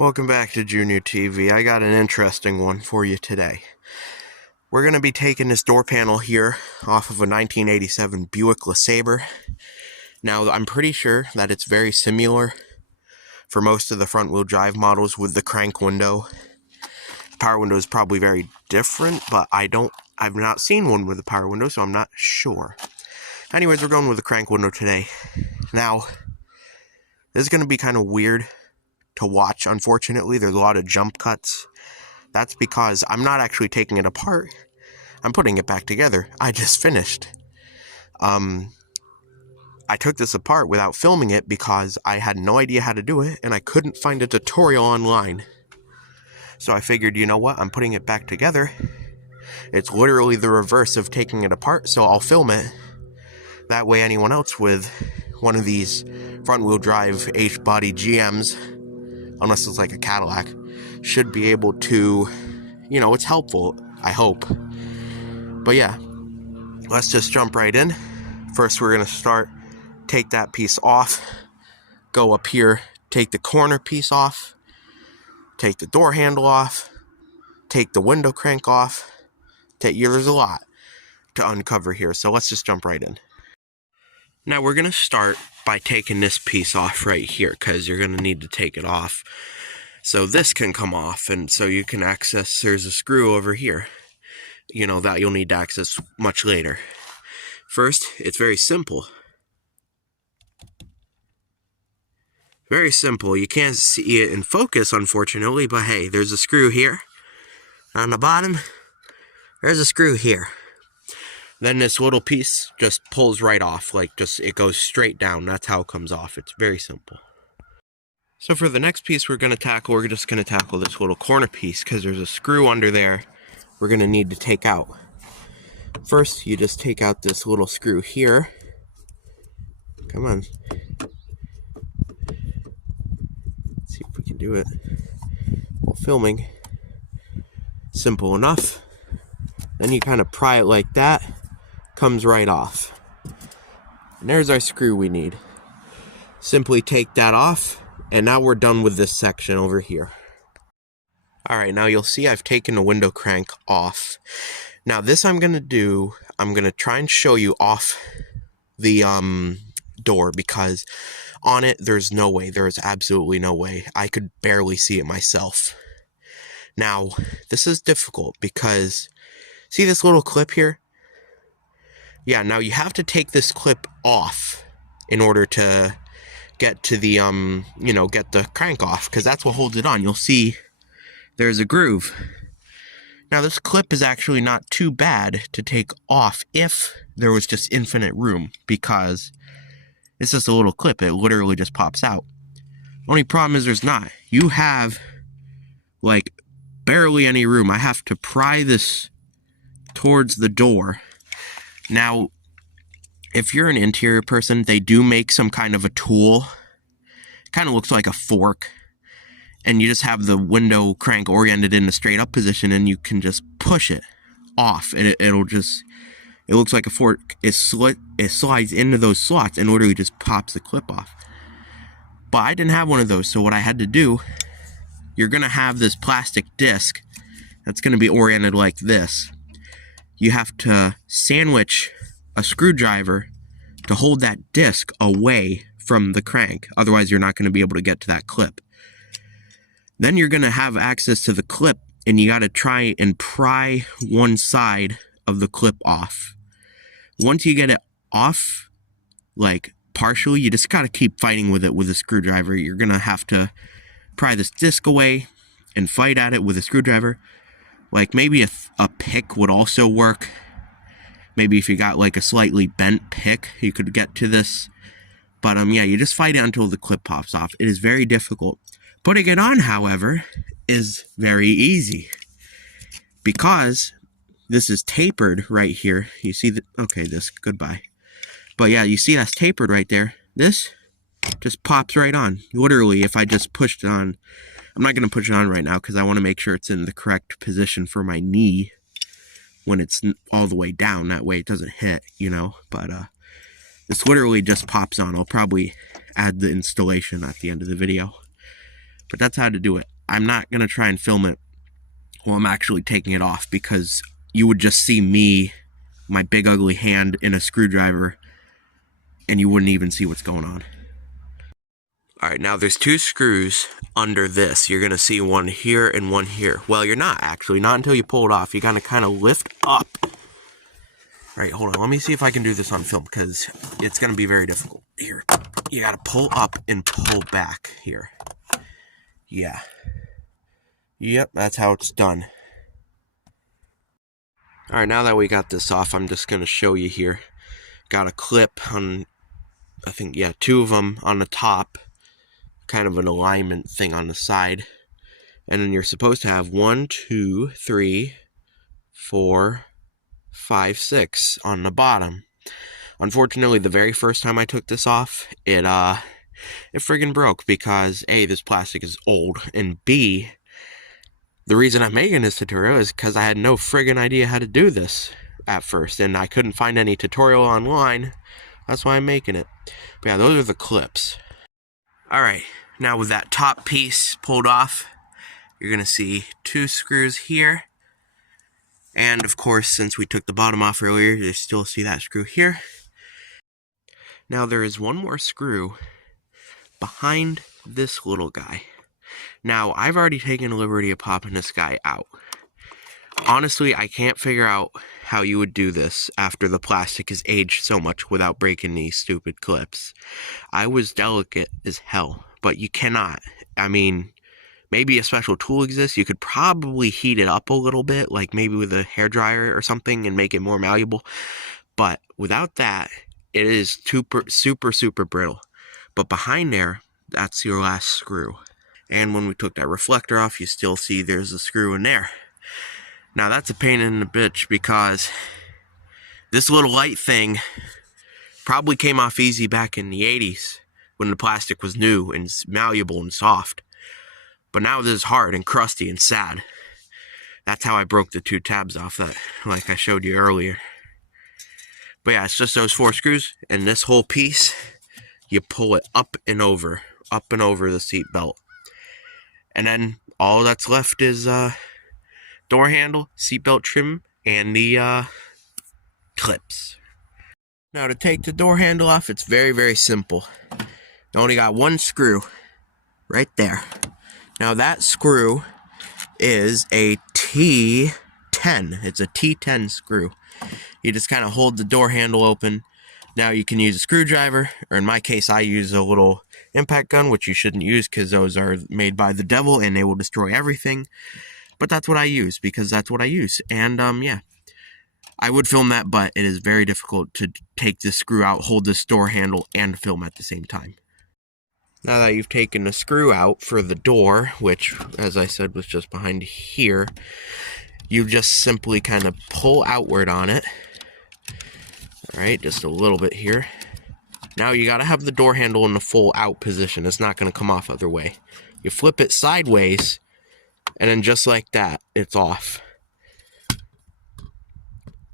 Welcome back to Junior TV. I got an interesting one for you today. We're going to be taking this door panel here off of a 1987 Buick LeSabre. Now, I'm pretty sure that it's very similar for most of the front-wheel drive models with the crank window. Power window is probably very different, but I've not seen one with a power window, so I'm not sure. Anyways, we're going with the crank window today. Now, this is going to be kind of weird to watch. Unfortunately, there's a lot of jump cuts. That's because I'm not actually taking it apart. I'm putting it back together. I just finished. I took this apart without filming it because I had no idea how to do it, and I couldn't find a tutorial online. So I figured, you know what, I'm putting it back together. It's literally the reverse of taking it apart, so I'll film it. That way anyone else with one of these front-wheel drive H-body GMs, unless it's like a Cadillac, should be able to, it's helpful, I hope. But yeah, let's just jump right in. First, we're going to take that piece off, go up here, take the corner piece off, take the door handle off, take the window crank off. There's a lot to uncover here, so let's just jump right in. Now we're going to start by taking this piece off right here, because you're going to need to take it off so this can come off, and so you can access, there's a screw over here, that you'll need to access much later. First, it's very simple. Very simple. You can't see it in focus, unfortunately, but hey, there's a screw here. On the bottom, there's a screw here. Then this little piece just pulls right off, it goes straight down. That's how it comes off. It's very simple. So for the next piece we're just going to tackle this little corner piece, because there's a screw under there we're going to need to take out. First, you just take out this little screw here. Come on. Let's see if we can do it while filming. Simple enough. Then you kind of pry it like that. Comes right off. And there's our screw we need. Simply take that off, and now we're done with this section over here. Alright, now you'll see I've taken the window crank off. Now this I'm going to try and show you off the door, because on it there's no way, there is absolutely no way. I could barely see it myself. Now, this is difficult because, see this little clip here? Yeah, now you have to take this clip off in order to get to the, get the crank off, because that's what holds it on. You'll see there's a groove. Now, this clip is actually not too bad to take off if there was just infinite room, because it's just a little clip. It literally just pops out. Only problem is there's not. You have, barely any room. I have to pry this towards the door. Now, if you're an interior person, they do make some kind of a tool. It kind of looks like a fork. And you just have the window crank oriented in a straight up position, and you can just push it off. And it looks like a fork. It slides into those slots and literally just pops the clip off. But I didn't have one of those, so what I had to do, you're going to have this plastic disc that's going to be oriented like this. You have to sandwich a screwdriver to hold that disc away from the crank. Otherwise, you're not going to be able to get to that clip. Then you're going to have access to the clip, and you got to try and pry one side of the clip off. Once you get it off, partially, you just got to keep fighting with it with a screwdriver. You're going to have to pry this disc away and fight at it with a screwdriver. Maybe a pick would also work. Maybe if you got a slightly bent pick, you could get to this. But yeah, you just fight it until the clip pops off. It is very difficult. Putting it on, however, is very easy, because this is tapered right here. You see goodbye. But yeah, you see that's tapered right there. This just pops right on. Literally, if I just pushed it on, I'm not going to push it on right now because I want to make sure it's in the correct position for my knee when it's all the way down. That way it doesn't hit, But this literally just pops on. I'll probably add the installation at the end of the video. But that's how to do it. I'm not going to try and film it while I'm actually taking it off, because you would just see me, my big ugly hand in a screwdriver, and you wouldn't even see what's going on. Alright, now there's 2 screws under this. You're going to see one here and one here. Well, you're not actually. Not until you pull it off. You got to kind of lift up. Alright, hold on. Let me see if I can do this on film, because it's going to be very difficult. Here. You got to pull up and pull back here. Yeah. Yep, that's how it's done. Alright, now that we got this off, I'm just going to show you here. Got a clip on, I think, yeah, 2 of them on the top. Kind of an alignment thing on the side. And then you're supposed to have 1, 2, 3, 4, 5, 6 on the bottom. Unfortunately, the very first time I took this off, it friggin' broke, because A, this plastic is old, and B, the reason I'm making this tutorial is because I had no friggin' idea how to do this at first, and I couldn't find any tutorial online. That's why I'm making it. But yeah, those are the clips. Alright, now with that top piece pulled off, you're going to see 2 screws here. And of course, since we took the bottom off earlier, you still see that screw here. Now there is one more screw behind this little guy. Now, I've already taken the liberty of popping this guy out. Honestly, I can't figure out how you would do this after the plastic has aged so much without breaking these stupid clips. I was delicate as hell, but you cannot. I mean, maybe a special tool exists. You could probably heat it up a little bit, like maybe with a hairdryer or something, and make it more malleable. But without that, it is super brittle. But behind there, that's your last screw. And when we took that reflector off, you still see there's a screw in there. Now that's a pain in the bitch, because this little light thing probably came off easy back in the 80s when the plastic was new and malleable and soft. But now this is hard and crusty and sad. That's how I broke the 2 tabs off that, like I showed you earlier. But yeah, it's just those 4 screws, and this whole piece, you pull it up and over the seat belt. And then all that's left is door handle, seatbelt trim, and the clips. Now to take the door handle off, it's very simple. You only got 1 screw right there. Now that screw is a T10. It's a T10 screw. You just kind of hold the door handle open. Now you can use a screwdriver, or in my case I use a little impact gun, which you shouldn't use because those are made by the devil and they will destroy everything. But that's what I use, because that's what I use. And yeah, I would film that, but it is very difficult to take this screw out, hold this door handle, and film at the same time. Now that you've taken the screw out for the door, which, as I said, was just behind here, you just simply kind of pull outward on it. Alright, just a little bit here. Now you gotta have the door handle in the full out position. It's not gonna come off other way. You flip it sideways, and then just like that, it's off.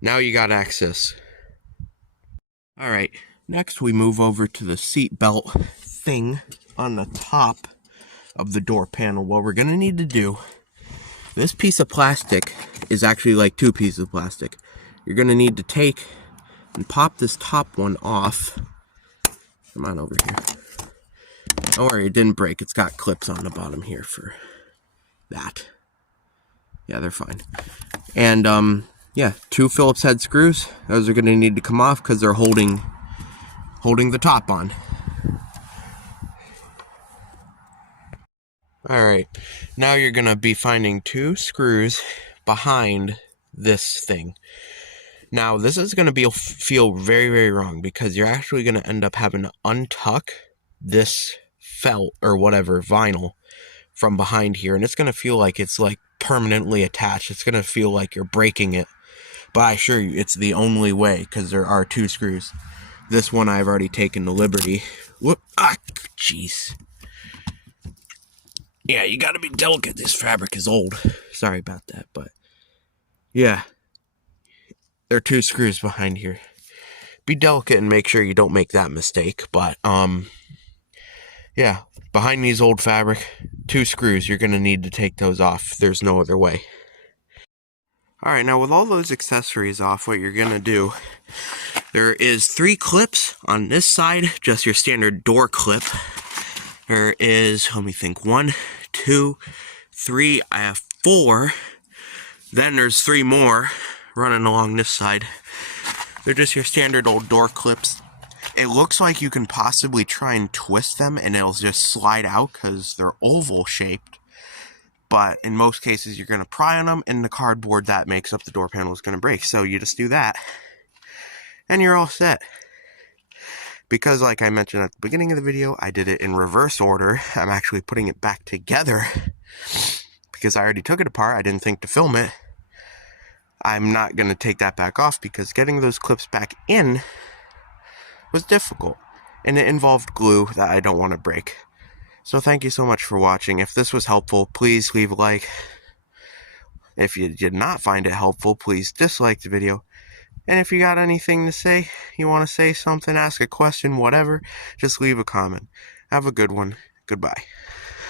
Now you got access. Alright, next we move over to the seat belt thing on the top of the door panel. What we're gonna need to do, this piece of plastic is actually like 2 pieces of plastic. You're gonna need to take and pop this top one off. Come on over here. Don't worry, it didn't break. It's got clips on the bottom here for that. Yeah, they're fine. And yeah, 2 Phillips head screws. Those are going to need to come off because they're holding the top on. Alright, now you're going to be finding 2 screws behind this thing. Now, this is going to feel very wrong, because you're actually going to end up having to untuck this felt or whatever vinyl from behind here, and it's going to feel like it's like permanently attached. It's going to feel like you're breaking it, but I assure you it's the only way, because there are 2 screws. This one I've already taken the liberty. Whoop! Ah, jeez. Yeah, you got to be delicate. This fabric is old. Sorry about that, but yeah. There are 2 screws behind here. Be delicate and make sure you don't make that mistake. But, yeah, behind these old fabric, 2 screws. You're going to need to take those off. There's no other way. Alright, now with all those accessories off, what you're going to do, there is 3 clips on this side, just your standard door clip. There is, let me think, 1, 2, 3, I have 4. Then there's 3 more running along this side. They're just your standard old door clips. It looks like you can possibly try and twist them and it'll just slide out because they're oval shaped. But in most cases, you're going to pry on them, and the cardboard that makes up the door panel is going to break. So you just do that, and you're all set. Because, like I mentioned at the beginning of the video, I did it in reverse order. I'm actually putting it back together because I already took it apart. I didn't think to film it. I'm not going to take that back off because getting those clips back in was difficult. And it involved glue that I don't want to break. So thank you so much for watching. If this was helpful, please leave a like. If you did not find it helpful, please dislike the video. And if you got anything to say, you want to say something, ask a question, whatever, just leave a comment. Have a good one. Goodbye.